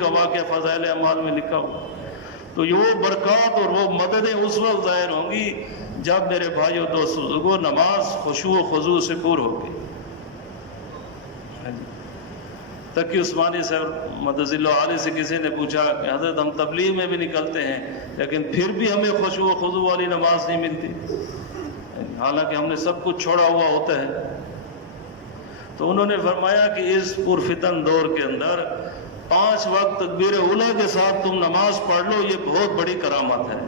کا واقعہ فضائل اعمال میں لکھا ہوا. تو یہ وہ برکات اور وہ مددیں اس وقت ظاہر ہوں گی جب میرے بھائیوں دوستوں بزرگوں نماز خشوع و خضوع سے پور ہوگی. تقی عثمانی صاحب مدد اللہ علیہ سے کسی نے پوچھا کہ حضرت ہم تبلیغ میں بھی نکلتے ہیں لیکن پھر بھی ہمیں خشوع و خضوع والی نماز نہیں ملتی، حالانکہ ہم نے سب کچھ چھوڑا ہوا ہوتا ہے. تو انہوں نے فرمایا کہ اس پرفتن دور کے اندر 5 وقت تکبیر اولیٰ کے ساتھ تم نماز پڑھ لو، یہ بہت بڑی کرامت ہے.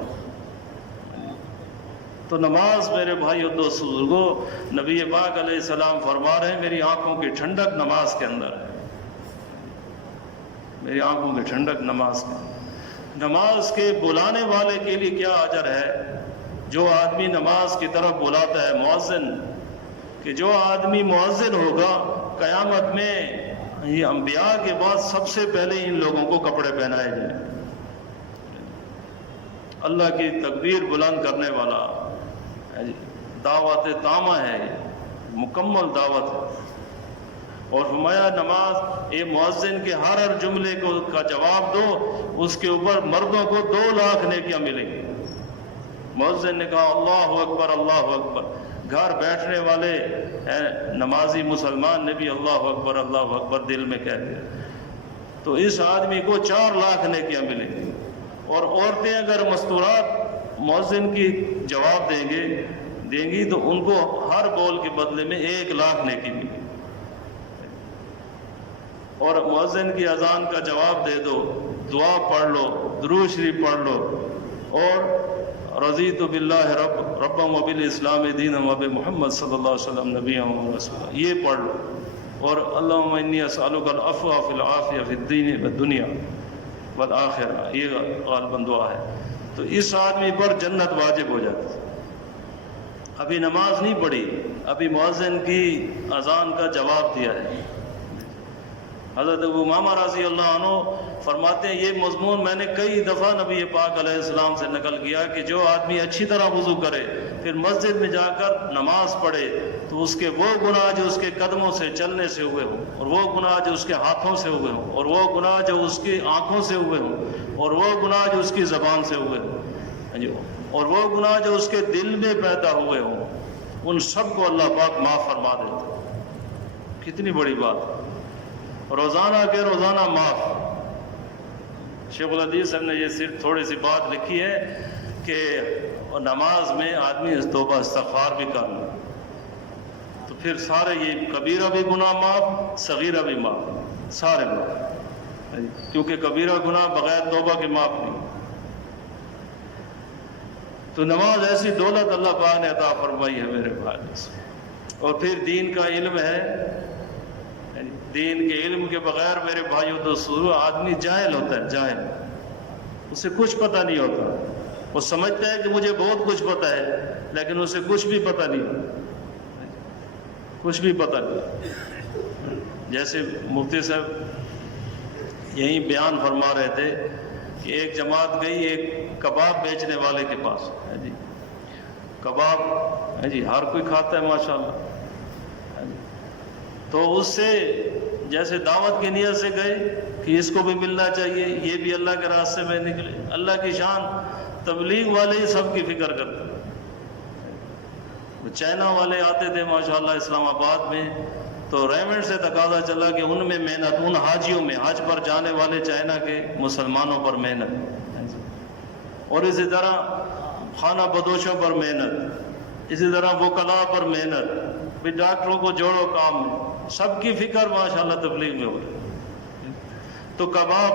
تو نماز میرے بھائی اور دوست بزرگوں، نبی پاک علیہ السلام فرما رہے ہیں میری آنکھوں کی ٹھنڈک نماز کے اندر ہے، میری آنکھوں کی ٹھنڈک نماز کے اندر. نماز کے بلانے والے کے لیے کیا اجر ہے؟ جو آدمی نماز کی طرف بلاتا ہے، مؤذن، کہ جو آدمی مؤذن ہوگا قیامت میں یہ انبیاء کے بعد سب سے پہلے ان لوگوں کو کپڑے پہنائے جائیں. اللہ کی تکبیر بلند کرنے والا دعوت تامہ ہے، یہ مکمل دعوت ہے. اور فرمایا نماز یہ مؤذن کے ہر جملے کا جواب دو، اس کے اوپر مردوں کو 2 لاکھ نیکیاں ملیں گی. مؤذن نے کہا اللہ اکبر اللہ اکبر، گھر بیٹھنے والے نمازی مسلمان نے بھی اللہ اکبر دل میں کہہ دیا، تو اس آدمی کو 4 لاکھ نیکیاں ملیں گی. اور عورتیں اگر مستورات مؤذن کی جواب دیں گی تو ان کو ہر بول کے بدلے میں 1 لاکھ نیکی ملے. اور مؤذن کی اذان کا جواب دے دو، دعا پڑھ لو، درود شریف پڑھ لو، اور رضیت باللہ ربا وبالاسلام دینا وبمحمد صلی اللہ علیہ وسلم نبی و رسول، یہ پڑھ لو. اور اللہم انی اسألک العفو فی العافیہ فی الدین والدنیا والآخرہ، یہ غالباً دعا ہے. تو اس آدمی پر جنت واجب ہو جاتی. ابھی نماز نہیں پڑھی، ابھی مؤذن کی اذان کا جواب دیا ہے. حضرت ابو امامہ رضی اللہ عنہ فرماتے ہیں یہ مضمون میں نے کئی دفعہ نبی پاک علیہ السلام سے نقل کیا کہ جو آدمی اچھی طرح وضو کرے پھر مسجد میں جا کر نماز پڑھے تو اس کے وہ گناہ جو اس کے قدموں سے چلنے سے ہوئے ہوں، اور وہ گناہ جو اس کے ہاتھوں سے ہوئے ہوں، اور وہ گناہ جو اس کی آنکھوں سے ہوئے ہوں، اور وہ گناہ جو اس کی زبان سے ہوئے ہوں، اور وہ گناہ جو اس کے دل میں پیدا ہوئے ہوں، ان سب کو اللہ پاک معاف فرما دیتا. کتنی بڑی بات، روزانہ کے روزانہ معاف. شیخ الحدیث صاحب نے یہ صرف تھوڑی سی بات لکھی ہے کہ نماز میں آدمی توبہ استغفار بھی کر لے تو پھر سارے یہ کبیرہ بھی گناہ معاف، صغیرہ بھی معاف، سارے معاف، کیونکہ کبیرہ گناہ بغیر توبہ کے معاف نہیں. تو نماز ایسی دولت اللہ پاک نے عطا فرمائی ہے میرے بھائی. اور پھر دین کا علم ہے، دین کے علم کے بغیر میرے بھائیوں دوستوں آدمی جاہل ہوتا ہے، جاہل، اسے کچھ پتہ نہیں ہوتا. وہ سمجھتا ہے کہ مجھے بہت کچھ پتہ ہے لیکن اسے کچھ بھی پتہ نہیں، کچھ بھی پتہ نہیں. جیسے مفتی صاحب یہی بیان فرما رہے تھے کہ ایک جماعت گئی ایک کباب بیچنے والے کے پاس. جی کباب جی ہر کوئی کھاتا ہے ماشاءاللہ. تو اس سے جیسے دعوت کی نیت سے گئے کہ اس کو بھی ملنا چاہیے، یہ بھی اللہ کے راستے میں نکلے. اللہ کی شان، تبلیغ والے ہی سب کی فکر کرتے. چائنا والے آتے تھے ماشاءاللہ اسلام آباد میں، تو ریمنڈ سے تقاضا چلا کہ ان میں محنت، ان حاجیوں میں، حج پر جانے والے چائنا کے مسلمانوں پر محنت، اور اسی طرح خانہ بدوشوں پر محنت، اسی طرح وکلاء پر محنت، بھی ڈاکٹروں کو جوڑو کام میں، سب کی فکر ماشاءاللہ تبلیغ میں ہو رہی. تو کباب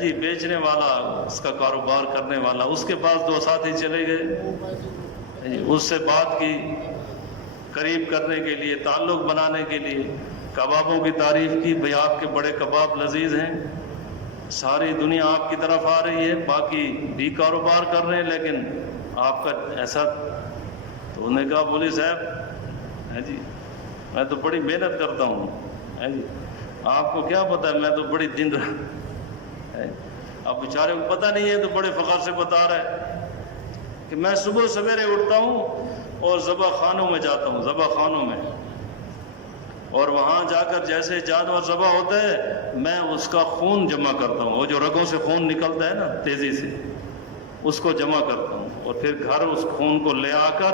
جی بیچنے والا، اس کا کاروبار کرنے والا، اس کے پاس 2 ساتھی چلے گئے، اس سے بات کی قریب کرنے کے لیے، تعلق بنانے کے لیے، کبابوں کی تعریف کی، بھئی آپ کے بڑے کباب لذیذ ہیں، ساری دنیا آپ کی طرف آ رہی ہے، باقی بھی کاروبار کر رہے ہیں لیکن آپ کا ایسا. تو انہوں نے کہا مولوی صاحب جی میں تو بڑی محنت کرتا ہوں جی، آپ کو کیا پتہ ہے میں تو بڑی دن اب بیچارے کو پتہ نہیں ہے تو بڑے فخر سے بتا رہا ہے کہ میں صبح سویرے اٹھتا ہوں اور ذبح خانوں میں جاتا ہوں، ذبح خانوں میں اور وہاں جا کر جیسے جانور ذبح ہوتا ہے میں اس کا خون جمع کرتا ہوں، وہ جو رگوں سے خون نکلتا ہے نا تیزی سے، اس کو جمع کرتا ہوں اور پھر گھر اس خون کو لے آ کر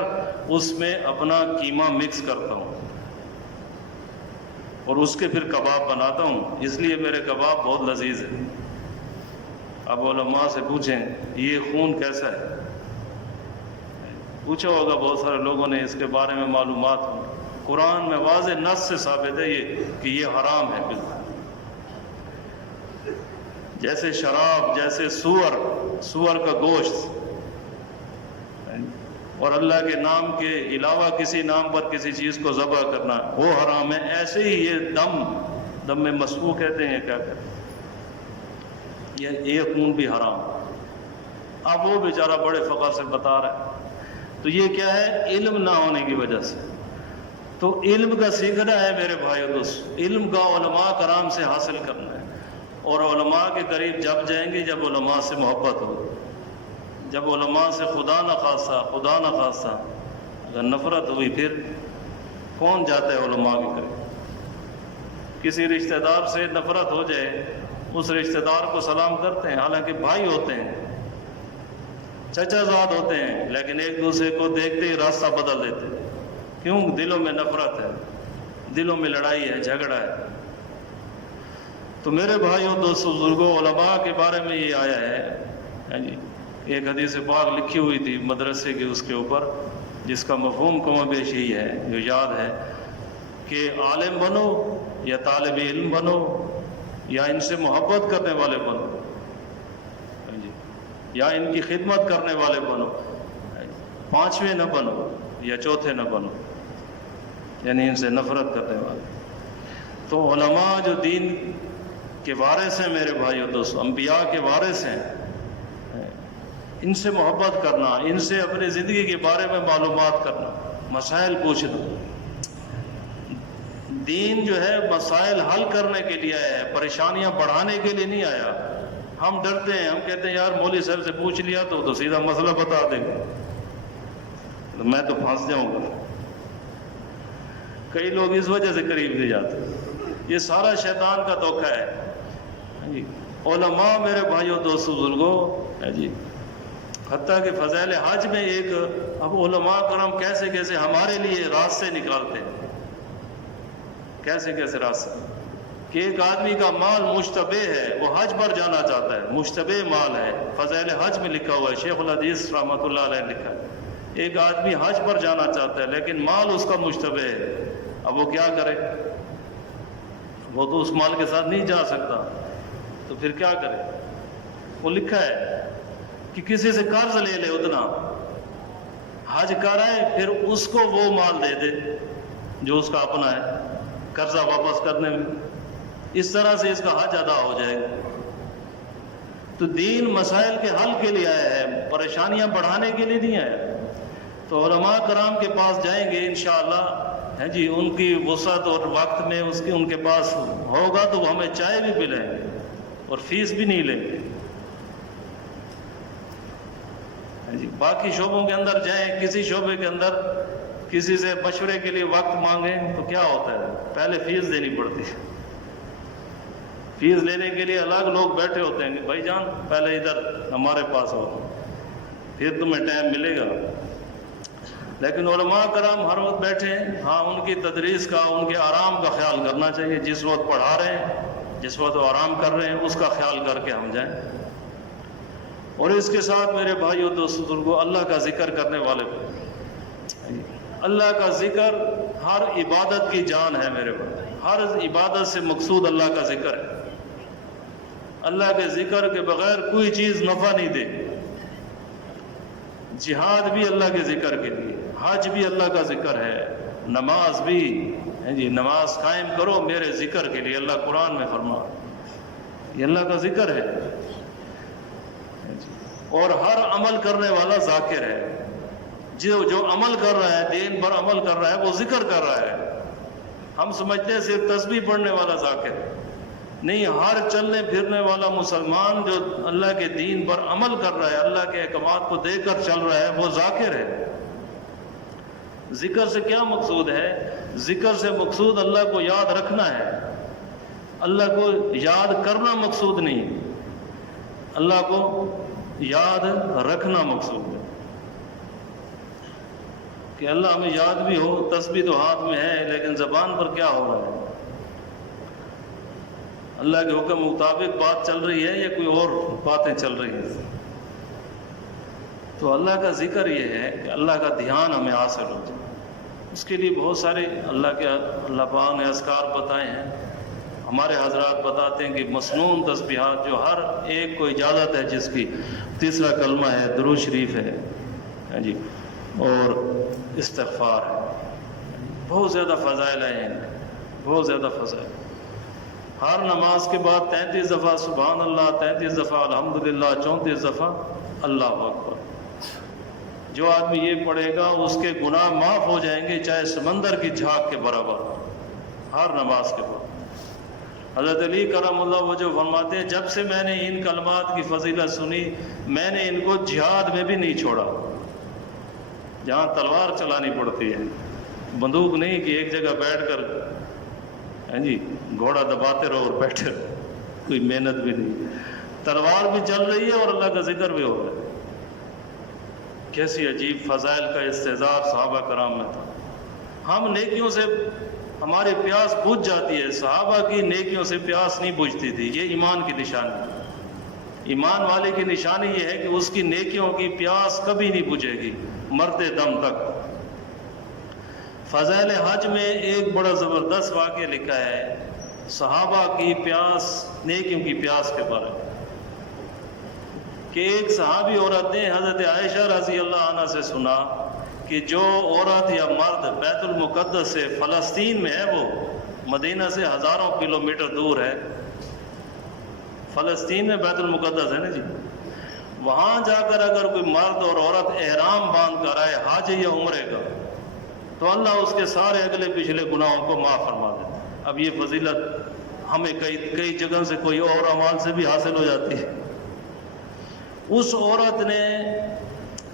اس میں اپنا قیمہ مکس کرتا ہوں اور اس کے پھر کباب بناتا ہوں، اس لیے میرے کباب بہت لذیذ ہیں۔ اب علماء سے پوچھیں یہ خون کیسا ہے، پوچھا ہوگا بہت سارے لوگوں نے اس کے بارے میں معلومات ہوں۔ قرآن میں واضح نص سے ثابت ہے یہ کہ یہ حرام ہے بالکل، جیسے شراب، جیسے سور کا گوشت اور اللہ کے نام کے علاوہ کسی نام پر کسی چیز کو ذبح کرنا وہ حرام ہے، ایسے ہی یہ دم میں مسفوح کہتے ہیں، کیا کہتے ہیں، یہ خون بھی حرام۔ اب وہ بیچارہ بڑے فخر سے بتا رہا ہے، تو یہ کیا ہے؟ علم نہ ہونے کی وجہ سے۔ تو علم کا سیکھنا ہے میرے بھائیو دوست، علم کا علماء کرام سے حاصل کرنا ہے، اور علماء کے قریب جب جائیں گے جب علماء سے محبت ہو، جب علماء سے خدا نہ خاصہ اگر نفرت ہوئی پھر کون جاتا ہے علماء کے قریب؟ کسی رشتہ دار سے نفرت ہو جائے اس رشتہ دار کو سلام کرتے ہیں، حالانکہ بھائی ہوتے ہیں، چچا زاد ہوتے ہیں، لیکن ایک دوسرے کو دیکھتے ہی راستہ بدل دیتے ہیں۔ کیوں؟ دلوں میں نفرت ہے، دلوں میں لڑائی ہے، جھگڑا ہے۔ تو میرے بھائیوں دوستوں بزرگوں، علماء کے بارے میں یہ آیا ہے جی، ایک حدیث پاک لکھی ہوئی تھی مدرسے کے اس کے اوپر، جس کا مفہوم کم و بیش یہی ہے جو یاد ہے کہ عالم بنو یا طالب علم بنو یا ان سے محبت کرنے والے بنو یا ان کی خدمت کرنے والے بنو، پانچویں نہ بنو یا چوتھے نہ بنو، یعنی ان سے نفرت کرنے والے۔ تو علماء جو دین کے وارث ہیں میرے بھائیو دوستو، انبیاء کے وارث ہیں، ان سے محبت کرنا، ان سے اپنی زندگی کے بارے میں معلومات کرنا، مسائل پوچھنا۔ دین جو ہے مسائل حل کرنے کے لیے آیا ہے، پریشانیاں بڑھانے کے لیے نہیں آیا۔ ہم ڈرتے ہیں، ہم کہتے ہیں یار مولوی صاحب سے پوچھ لیا تو سیدھا مسئلہ بتا دیں گے، تو میں تو پھنس جاؤں گا۔ کئی لوگ اس وجہ سے قریب نہیں جاتے، یہ سارا شیطان کا دھوکہ ہے۔ علماء میرے بھائیوں دوستوں بزرگوں جی، حتیٰ کہ فضائل حج میں ایک، اب علماء کرام کیسے کیسے ہمارے لیے راستے نکالتے ہیں، کیسے کیسے راستے، کہ ایک آدمی کا مال مشتبہ ہے، وہ حج پر جانا چاہتا ہے، مشتبہ مال ہے، فضائل حج میں لکھا ہوا ہے، شیخ الحدیث رحمۃ اللہ علیہ لکھا ہے، ایک آدمی حج پر جانا چاہتا ہے لیکن مال اس کا مشتبہ ہے، اب وہ کیا کرے؟ وہ تو اس مال کے ساتھ نہیں جا سکتا، تو پھر کیا کرے؟ وہ لکھا ہے کہ کسی سے قرض لے لے، اتنا حج کرائے پھر اس کو وہ مال دے دے جو اس کا اپنا ہے، قرضہ واپس کرنے میں، اس طرح سے اس کا حج ادا ہو جائے گا۔ تو دین مسائل کے حل کے لیے آیا ہے، پریشانیاں بڑھانے کے لیے نہیں آیا۔ تو علماء کرام کے پاس جائیں گے انشاءاللہ ہے جی، ان کی وسعت اور وقت میں ان کے پاس ہوگا تو وہ ہمیں چائے بھی پلائیں گے اور فیس بھی نہیں لیں گے جی۔ باقی شعبوں کے اندر جائیں، کسی شعبے کے اندر کسی سے مشورے کے لیے وقت مانگیں تو کیا ہوتا ہے؟ پہلے فیس دینی پڑتی ہے، فیس لینے کے لیے الگ لوگ بیٹھے ہوتے ہیں کہ بھائی جان پہلے ادھر ہمارے پاس ہو پھر تمہیں ٹائم ملے گا۔ لیکن علماء کرام ہر وقت بیٹھے ہیں، ہاں ان کی تدریس کا، ان کے آرام کا خیال کرنا چاہیے، جس وقت پڑھا رہے ہیں، جس وقت وہ آرام کر رہے ہیں اس کا خیال کر کے ہم جائیں۔ اور اس کے ساتھ میرے بھائیو دوستو بزرگوں، اللہ کا ذکر کرنے والے، اللہ کا ذکر ہر عبادت کی جان ہے میرے بھائی، ہر عبادت سے مقصود اللہ کا ذکر ہے۔ اللہ کے ذکر کے بغیر کوئی چیز نفع نہیں دے۔ جہاد بھی اللہ کے ذکر کے لیے، حج بھی اللہ کا ذکر ہے، نماز بھی جی، نماز قائم کرو میرے ذکر کے لیے، اللہ قرآن میں فرما، یہ اللہ کا ذکر ہے۔ اور ہر عمل کرنے والا ذاکر ہے، جو عمل کر رہا ہے، دین پر عمل کر رہا ہے، وہ ذکر کر رہا ہے۔ ہم سمجھتے ہیں صرف تسبیح پڑھنے والا ذاکر ہے، نہیں، ہر چلنے پھرنے والا مسلمان جو اللہ کے دین پر عمل کر رہا ہے، اللہ کے احکامات کو دے کر چل رہا ہے، وہ ذاکر ہے۔ ذکر سے کیا مقصود ہے؟ ذکر سے مقصود اللہ کو یاد رکھنا ہے، اللہ کو یاد کرنا مقصود نہیں، اللہ کو یاد رکھنا مقصود ہے کہ اللہ ہمیں یاد بھی ہو۔ تسبیح تو ہاتھ میں ہے لیکن زبان پر کیا ہو رہا ہے؟ اللہ کے حکم مطابق بات چل رہی ہے یا کوئی اور باتیں چل رہی ہیں؟ تو اللہ کا ذکر یہ ہے کہ اللہ کا دھیان ہمیں حاصل ہو جائے۔ اس کے لیے بہت سارے اللہ پاک نے اذکار بتائے ہیں، ہمارے حضرات بتاتے ہیں کہ مسنون تسبیحات جو ہر ایک کو اجازت ہے، جس کی تیسرا کلمہ ہے، درود شریف ہے جی، اور استغفار ہے، بہت زیادہ فضائل ہیں، بہت زیادہ فضائل۔ ہر نماز کے بعد 33 دفعہ سبحان اللہ، 33 دفعہ الحمدللہ، 34 دفعہ اللہ اکبر۔ جو آدمی یہ پڑھے گا اس کے گناہ معاف ہو جائیں گے، چاہے سمندر کی جھاگ کے برابر، ہر نماز کے بعد۔ حضرت علی کرم اللہ وجہ فرماتے ہیں جب سے میں نے ان کلمات کی فضیلت سنی، میں نے ان کو جہاد میں بھی نہیں چھوڑا، جہاں تلوار چلانی پڑتی ہے، بندوق نہیں کہ ایک جگہ بیٹھ کر جی گھوڑا دباتے رہو اور بیٹھے رہو، کوئی محنت بھی نہیں، تلوار بھی چل رہی ہے اور اللہ کا ذکر بھی ہو رہا ہے۔ کیسی عجیب فضائل کا استحضار صحابہ کرام میں تھا۔ ہم نیکیوں سے ہماری پیاس بجھ جاتی ہے، صحابہ کی نیکیوں سے پیاس نہیں بجھتی تھی، یہ ایمان کی نشانی ہے۔ ایمان والے کی نشانی یہ ہے کہ اس کی نیکیوں کی پیاس کبھی نہیں بجھے گی مرتے دم تک۔ فضائل حج میں ایک بڑا زبردست واقعہ لکھا ہے صحابہ کی پیاس، نیکیوں کی پیاس کے بارے میں، کہ ایک صحابی عورت نے حضرت عائشہ رضی اللہ عنہ سے سنا کہ جو عورت یا مرد بیت المقدس سے، فلسطین میں ہے، وہ مدینہ سے ہزاروں کلومیٹر دور ہے، فلسطین میں بیت المقدس ہے نا جی، وہاں جا کر اگر کوئی مرد اور عورت احرام باندھ کر آئے حج یا عمرے کا، تو اللہ اس کے سارے اگلے پچھلے گناہوں کو معاف فرما دیتا ہے۔ اب یہ فضیلت ہمیں کئی جگہ سے کوئی اور اعمال سے بھی حاصل ہو جاتی ہے۔ اس عورت نے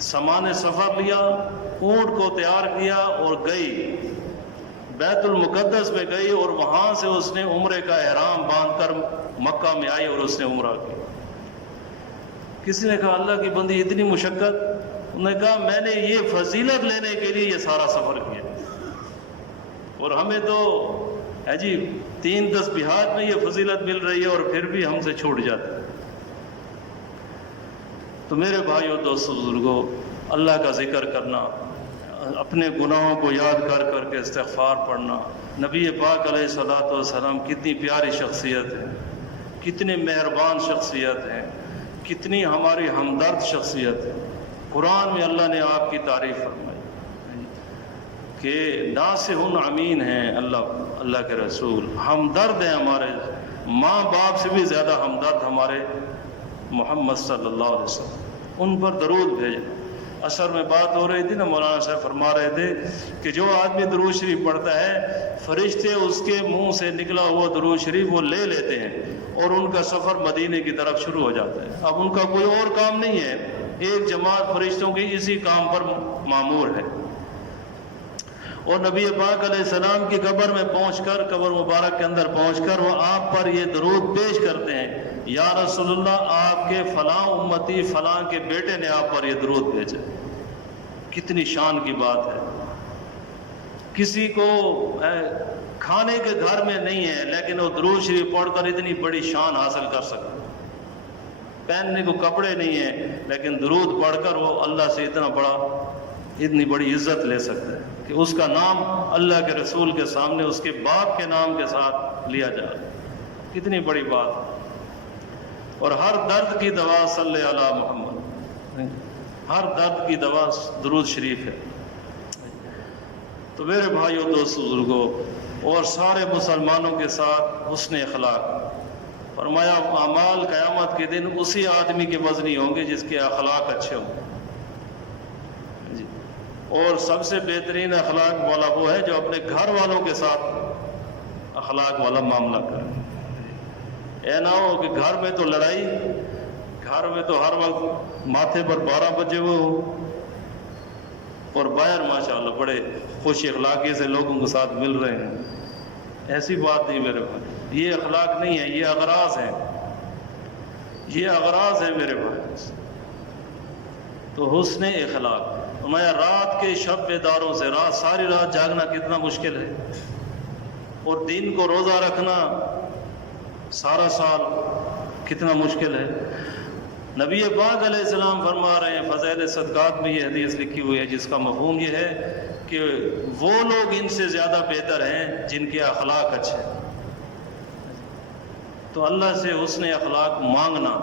سامان سفر لیا، اونٹ کو تیار کیا اور گئی، بیت المقدس میں گئی، اور وہاں سے اس نے عمرے کا احرام باندھ کر مکہ میں آئی اور اس نے عمرہ کیا۔ کسی نے کہا اللہ کی بندی اتنی مشقت؟ انہوں نے کہا میں نے یہ فضیلت لینے کے لیے یہ سارا سفر کیا، اور ہمیں تو ہے جی 3 تسبیحات میں یہ فضیلت مل رہی ہے اور پھر بھی ہم سے چھوٹ جاتا ہے۔ تو میرے بھائیوں، دوستوں، بزرگوں، اللہ کا ذکر کرنا، اپنے گناہوں کو یاد کر کر کے استغفار پڑھنا۔ نبی پاک علیہ الصلوۃ والسلام کتنی پیاری شخصیت ہے، کتنے مہربان شخصیت ہیں، کتنی ہماری ہمدرد شخصیت ہے۔ قرآن میں اللہ نے آپ کی تعریف فرمائی کہ ناصح امین ہیں اللہ کے رسول، ہمدرد ہیں، ہمارے ماں باپ سے بھی زیادہ ہمدرد ہمارے محمد صلی اللہ علیہ وسلم، ان پر درود بھیجیں۔ اثر میں بات ہو رہی تھی نا، مولانا صاحب فرما رہے تھے کہ جو آدمی درود شریف پڑھتا ہے، فرشتے اس کے منہ سے نکلا ہوا درود شریف وہ لے لیتے ہیں اور ان کا سفر مدینے کی طرف شروع ہو جاتا ہے۔ اب ان کا کوئی اور کام نہیں ہے، ایک جماعت فرشتوں کی اسی کام پر مامور ہے۔ اور نبی پاک علیہ السلام کی قبر میں پہنچ کر، قبر مبارک کے اندر پہنچ کر وہ آپ پر یہ درود پیش کرتے ہیں، یا رسول اللہ آپ کے فلاں امتی فلاں کے بیٹے نے آپ پر یہ درود بھیجا۔ کتنی شان کی بات ہے۔ کسی کو کھانے کے گھر میں نہیں ہے لیکن وہ درود شریف پڑھ کر اتنی بڑی شان حاصل کر سکتا ہے۔ پہننے کو کپڑے نہیں ہیں لیکن درود پڑھ کر وہ اللہ سے اتنی بڑی عزت لے سکتا ہے کہ اس کا نام اللہ کے رسول کے سامنے اس کے باپ کے نام کے ساتھ لیا جا رہا ہے۔ کتنی بڑی بات ہے۔ اور ہر درد کی دوا صلی علی محمد، ہر درد کی دوا درود شریف ہے۔ تو میرے بھائیوں، دوستوں، بزرگوں، اور سارے مسلمانوں کے ساتھ حسن اخلاق، فرمایا اعمال قیامت کے دن اسی آدمی کے وزنی ہوں گے جس کے اخلاق اچھے ہوں جی۔ اور سب سے بہترین اخلاق والا وہ ہے جو اپنے گھر والوں کے ساتھ اخلاق والا معاملہ کرے۔ اے نہ ہو کہ گھر میں تو لڑائی، گھر میں تو ہر وقت ماتھے پر 12 بجے وہ ہو، اور باہر ماشاءاللہ بڑے خوش اخلاقی سے لوگوں کے ساتھ مل رہے ہیں. ایسی بات نہیں میرے بھائی، یہ اخلاق نہیں ہے، یہ اغراض ہیں، یہ اغراض ہیں میرے بھائی. تو حسن اخلاق، میں رات کے شب بیداروں سے، رات ساری رات جاگنا کتنا مشکل ہے، اور دین کو روزہ رکھنا سارا سال کتنا مشکل ہے. نبی پاک علیہ السلام فرما رہے ہیں، فضائل صدقات میں یہ حدیث لکھی ہوئی ہے جس کا مفہوم یہ ہے کہ وہ لوگ ان سے زیادہ بہتر ہیں جن کے اخلاق اچھے ہیں. تو اللہ سے حسن اخلاق مانگنا،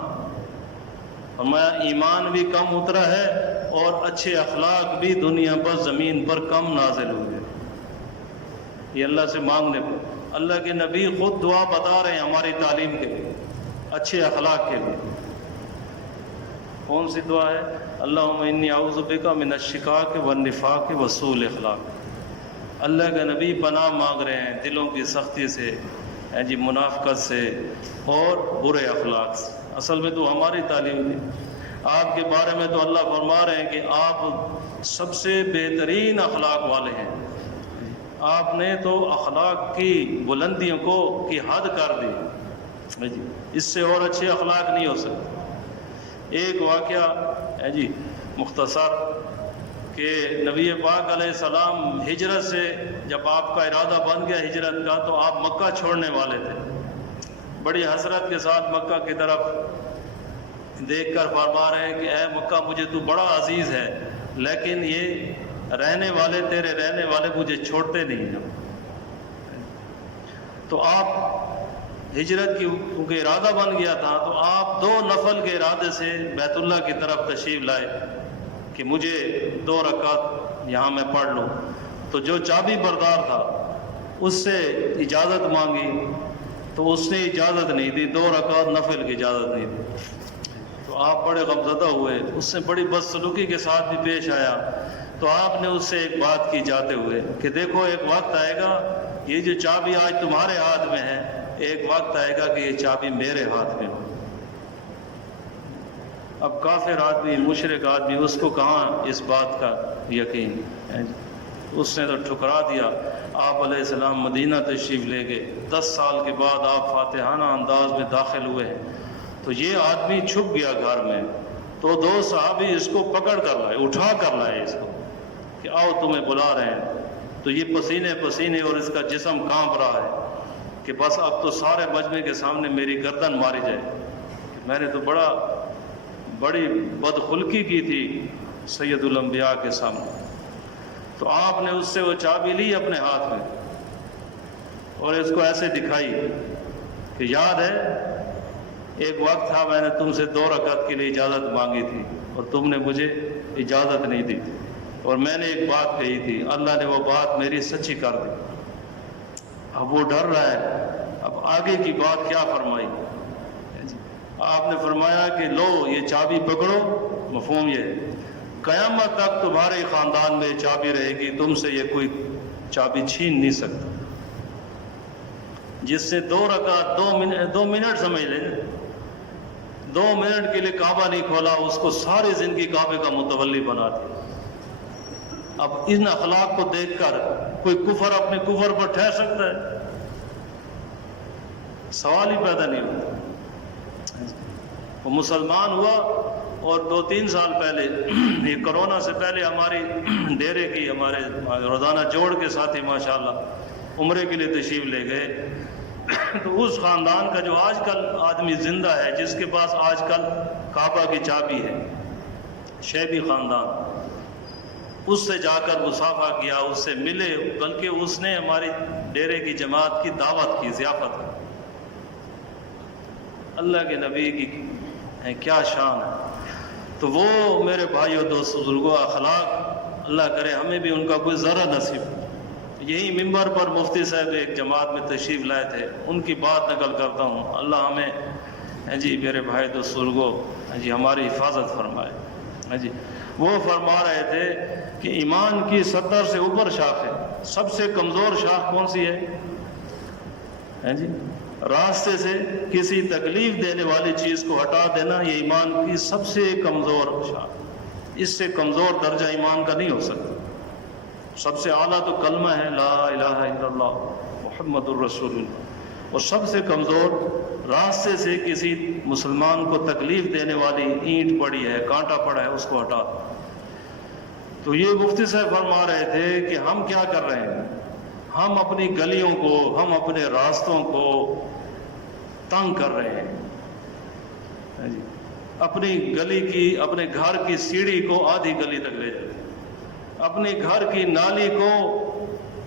فرمایا ایمان بھی کم اترا ہے اور اچھے اخلاق بھی دنیا پر زمین پر کم نازل ہوئے. یہ اللہ سے مانگنے پر اللہ کے نبی خود دعا بتا رہے ہیں ہماری تعلیم کے لیے، اچھے اخلاق کے لیے. کون سی دعا ہے؟ اللہم انی اعوذ بک من الشقاق والنفاق وسوء الاخلاق. اللہ کے نبی پناہ مانگ رہے ہیں دلوں کی سختی سے، منافقت سے اور برے اخلاق سے. اصل میں تو ہماری تعلیم تھی. آپ کے بارے میں تو اللہ فرما رہے ہیں کہ آپ سب سے بہترین اخلاق والے ہیں. آپ نے تو اخلاق کی بلندیوں کی حد کر دی، اس سے اور اچھے اخلاق نہیں ہو سکتے. ایک واقعہ مختصر کہ نبی پاک علیہ السلام ہجرت سے جب آپ کا ارادہ بن گیا ہجرت کا تو آپ مکہ چھوڑنے والے تھے. بڑی حسرت کے ساتھ مکہ کی طرف دیکھ کر فرما رہے ہیں کہ اے مکہ مجھے تو بڑا عزیز ہے، لیکن یہ رہنے والے تیرے رہنے والے مجھے چھوڑتے نہیں ہیں. تو آپ ہجرت کی کیونکہ ارادہ بن گیا تھا تو آپ 2 نفل کے ارادے سے بیت اللہ کی طرف تشریف لائے کہ مجھے 2 رکعت یہاں میں پڑھ لوں. تو جو چابی بردار تھا اس سے اجازت مانگی تو اس نے اجازت نہیں دی، 2 رکعت نفل کی اجازت نہیں دی. تو آپ بڑے غمزدہ ہوئے، اس سے بڑی بدسلوکی کے ساتھ بھی پیش آیا. تو آپ نے اس سے ایک بات کی جاتے ہوئے کہ دیکھو ایک وقت آئے گا یہ جو چابی آج تمہارے ہاتھ میں ہے، ایک وقت آئے گا کہ یہ چابی میرے ہاتھ میں ہو. اب کافر آدمی، مشرک آدمی، اس کو کہاں اس بات کا یقین ہے؟ اس نے تو ٹھکرا دیا. آپ علیہ السلام مدینہ تشریف لے گئے. 10 سال کے بعد آپ فاتحانہ انداز میں داخل ہوئے ہیں. تو یہ آدمی چھپ گیا گھر میں. تو 2 صحابی اس کو پکڑ کر لائے، اٹھا کر لائے اس کو کہ آؤ تمہیں بلا رہے ہیں. تو یہ پسینے پسینے اور اس کا جسم کانپ رہا ہے کہ بس اب تو سارے مجمع کے سامنے میری گردن ماری جائے. میں نے تو بڑی بدخلقی کی تھی سید الانبیاء کے سامنے. تو آپ نے اس سے وہ چابی لی اپنے ہاتھ میں اور اس کو ایسے دکھائی کہ یاد ہے ایک وقت تھا میں نے تم سے 2 رکعت کے لیے اجازت مانگی تھی اور تم نے مجھے اجازت نہیں دی تھی، اور میں نے ایک بات کہی تھی، اللہ نے وہ بات میری سچی کر دی. اب وہ ڈر رہا ہے اب آگے کی بات کیا فرمائی. آپ نے فرمایا کہ لو یہ چابی پکڑو. مفہوم یہ ہے قیامت تک تمہارے خاندان میں چابی رہے گی، تم سے یہ کوئی چابی چھین نہیں سکتا. جس سے 2 رکعت 2 منٹ سمجھ لیں، 2 منٹ کے لیے کعبہ نہیں کھولا، اس کو ساری زندگی کعبے کا متولی بنا دیا. اب ان اخلاق کو دیکھ کر کوئی کفر اپنے کفر پر ٹھہر سکتا ہے؟ سوال ہی پیدا نہیں ہوتا. وہ مسلمان ہوا اور 2-3 سال پہلے یہ کرونا سے پہلے ہماری ڈیرے کی ہمارے روزانہ جوڑ کے ساتھی ماشاءاللہ عمرے کے لیے تشریف لے گئے. تو اس خاندان کا جو آج کل آدمی زندہ ہے جس کے پاس آج کل کعبہ کی چابی ہے، شیبی خاندان، اس سے جا کر مصافحہ کیا، اس سے ملے، بلکہ اس نے ہماری ڈیرے کی جماعت کی دعوت کی، ضیافت کی. اللہ کے نبی کی کیا شان ہے. تو وہ میرے بھائیو دوست بزرگوں اخلاق اللہ کرے ہمیں بھی ان کا کوئی ذرہ نصیب. یہی ممبر پر مفتی صاحب ایک جماعت میں تشریف لائے تھے، ان کی بات نقل کرتا ہوں. اللہ ہمیں میرے بھائی دوست بزرگوں ہماری حفاظت فرمائے. وہ فرما رہے تھے کہ ایمان کی 70 سے اوپر شاخ ہے. سب سے کمزور شاخ کون سی ہے؟ راستے سے کسی تکلیف دینے والی چیز کو ہٹا دینا، یہ ایمان کی سب سے کمزور شاخ. اس سے کمزور درجہ ایمان کا نہیں ہو سکتا. سب سے اعلیٰ تو کلمہ ہے لا الہ الا اللہ محمد الرسول اللہ، اور سب سے کمزور راستے سے کسی مسلمان کو تکلیف دینے والی اینٹ پڑی ہے، کانٹا پڑا ہے، اس کو ہٹا۔ تو یہ مفتی صاحب فرما رہے تھے کہ ہم کیا کر رہے ہیں، ہم اپنی گلیوں کو، ہم اپنے راستوں کو تنگ کر رہے ہیں، اپنی گلی کی، اپنے گھر کی سیڑھی کو آدھی گلی تک لے جاتے، اپنے گھر کی نالی کو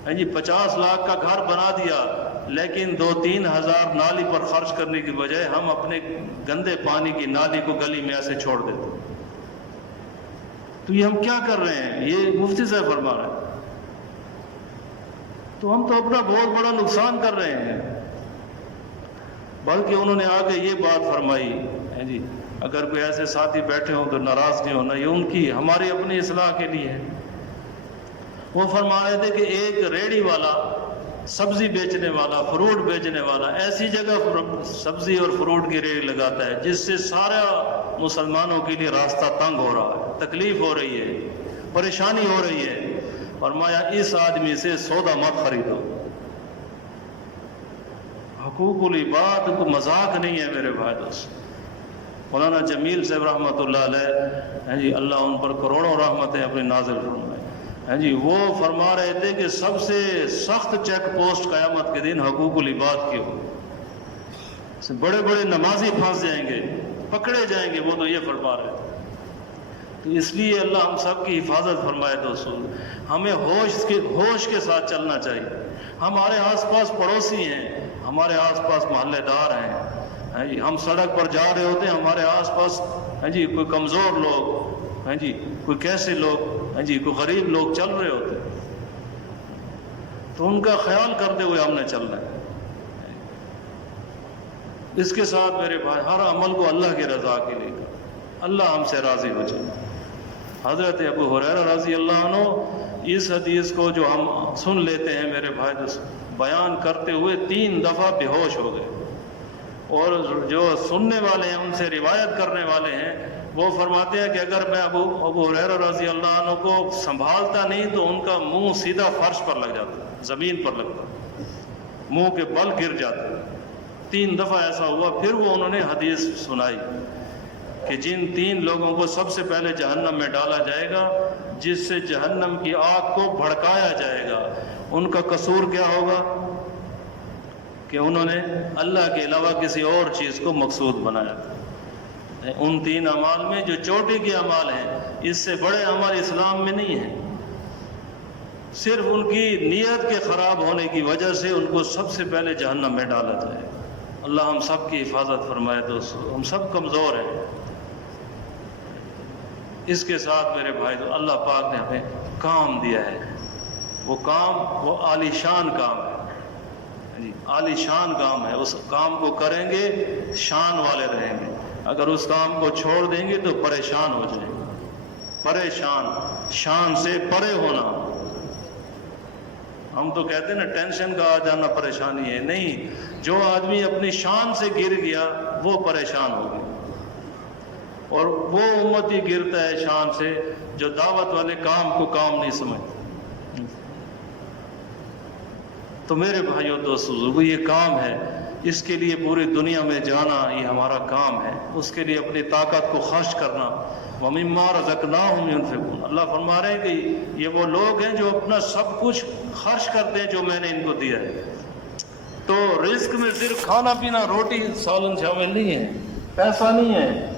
50 لاکھ کا گھر بنا دیا، لیکن 2-3 ہزار نالی پر خرچ کرنے کی بجائے ہم اپنے گندے پانی کی نالی کو گلی میں ایسے چھوڑ دیتے۔ تو یہ ہم کیا کر رہے ہیں، یہ مفتی صاحب فرما رہے ہیں۔ تو ہم تو اپنا بہت بڑا نقصان کر رہے ہیں۔ بلکہ انہوں نے آگے یہ بات فرمائی ہے اگر کوئی ایسے ساتھی بیٹھے ہوں تو ناراض نہیں ہونا، یہ ان کی، ہماری اپنی اصلاح کے لیے ہے۔ وہ فرما رہے تھے کہ ایک ریڑھی والا، سبزی بیچنے والا، فروٹ بیچنے والا ایسی جگہ سبزی اور فروٹ کی ریڑھی لگاتا ہے جس سے سارا مسلمانوں کے لیے راستہ تنگ ہو رہا ہے، تکلیف ہو رہی ہے، پریشانی ہو رہی ہے۔ فرمایا اس آدمی سے سودا مت خریدو۔ حقوق العباد کو مذاق نہیں ہے میرے بھائی دوست۔ مولانا جمیل صاحب رحمۃ اللہ علیہ، اللہ ان پر کروڑوں رحمتیں اپنی نازل فرمائے، وہ فرما رہے تھے کہ سب سے سخت چیک پوسٹ قیامت کے دن حقوق العباد کی ہو، بڑے بڑے نمازی پھنس جائیں گے، پکڑے جائیں گے، وہ تو یہ فرما رہے تھے۔ تو اس لیے اللہ ہم سب کی حفاظت فرمائے دوستو، ہمیں ہوش کے ساتھ چلنا چاہیے۔ ہمارے آس پاس پڑوسی ہیں، ہمارے آس پاس محلے دار ہیں، ہم سڑک پر جا رہے ہوتے ہیں، ہمارے آس پاس کوئی کمزور لوگ، کوئی کیسے لوگ، کوئی غریب لوگ چل رہے ہوتے ہیں، تو ان کا خیال کرتے ہوئے ہم نے چلنا ہے۔ اس کے ساتھ میرے بھائی ہر عمل کو اللہ کی رضا کے لیے، اللہ ہم سے راضی ہو جائے۔ حضرت ابو ہریرہ رضی اللہ عنہ اس حدیث کو جو ہم سن لیتے ہیں میرے بھائی بیان کرتے ہوئے 3 دفعہ بے ہوش ہو گئے، اور جو سننے والے ہیں، ان سے روایت کرنے والے ہیں، وہ فرماتے ہیں کہ اگر میں ابو ہریرہ رضی اللہ عنہ کو سنبھالتا نہیں تو ان کا منہ سیدھا فرش پر لگ جاتا، زمین پر لگتا، منہ کے بل گر جاتے۔ 3 دفعہ ایسا ہوا۔ پھر وہ انہوں نے حدیث سنائی کہ جن 3 لوگوں کو سب سے پہلے جہنم میں ڈالا جائے گا، جس سے جہنم کی آگ کو بھڑکایا جائے گا، ان کا قصور کیا ہوگا کہ انہوں نے اللہ کے علاوہ کسی اور چیز کو مقصود بنایا تھا۔ ان 3 اعمال میں جو چوٹی کے اعمال ہیں، اس سے بڑے اعمال اسلام میں نہیں ہیں، صرف ان کی نیت کے خراب ہونے کی وجہ سے ان کو سب سے پہلے جہنم میں ڈالا جائے۔ اللہ ہم سب کی حفاظت فرمائے دوستو، ہم سب کمزور ہیں۔ اس کے ساتھ میرے بھائی تو اللہ پاک نے ہمیں کام دیا ہے، وہ کام وہ عالی شان کام ہے، عالی شان کام ہے۔ اس کام کو کریں گے شان والے رہیں گے، اگر اس کام کو چھوڑ دیں گے تو پریشان ہو جائیں گے۔ پریشان، شان سے پرے ہونا۔ ہم تو کہتے ہیں نا ٹینشن کا آ جانا پریشانی ہے، نہیں، جو آدمی اپنی شان سے گر گیا وہ پریشان ہو گیا، اور وہ امتی گرتا ہے شان سے جو دعوت والے کام کو کام نہیں سمجھتا۔ تو میرے بھائیوں دوستو، یہ کام ہے، اس کے لیے پوری دنیا میں جانا یہ ہمارا کام ہے، اس کے لیے اپنی طاقت کو خرچ کرنا۔ وَمِمَّا رَزَقْنَاهُمْ يُنْفِقُونَ، اللہ فرما رہے ہیں کہ یہ وہ لوگ ہیں جو اپنا سب کچھ خرچ کرتے ہیں جو میں نے ان کو دیا ہے۔ تو رزق میں صرف کھانا پینا، روٹی سالن شامل نہیں ہے، پیسہ نہیں ہے،